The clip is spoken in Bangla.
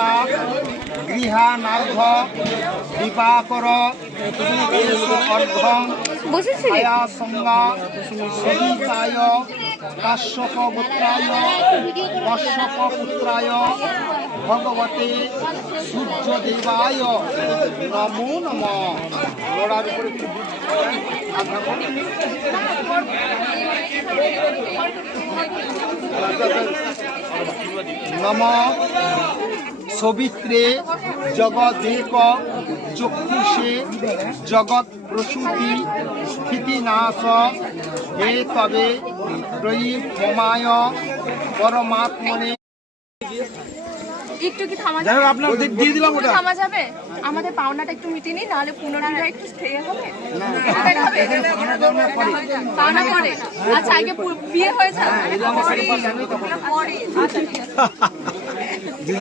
দেবতা গৃহানার্ঘ দীপাকর অর্ঘং ছায়া সংজ্ঞা সবিতায় কাশ্যপ গোত্রায় কশ্যপ পুত্রায় ভগবতে সূর্যদেবায় নমো নমঃ। লড়ার উপরে একটু নম সবিত্রে জগদেক চক্ষুষে জগৎ প্রসূতি স্থিতিনাশ হে তবে ত্রয়ী মমায় পরমাত্মনে। একটু কি থামা যাই হোক, আপনার দিয়ে দিলাম ওটা। থামা যাবে? আমাদের পাওনাটা একটু মিটিয়ে নিই, নাহলে পুনরায় একটু স্টে হবে। পাওনা পরে। আচ্ছা, আগে বিয়ে হয়েছে।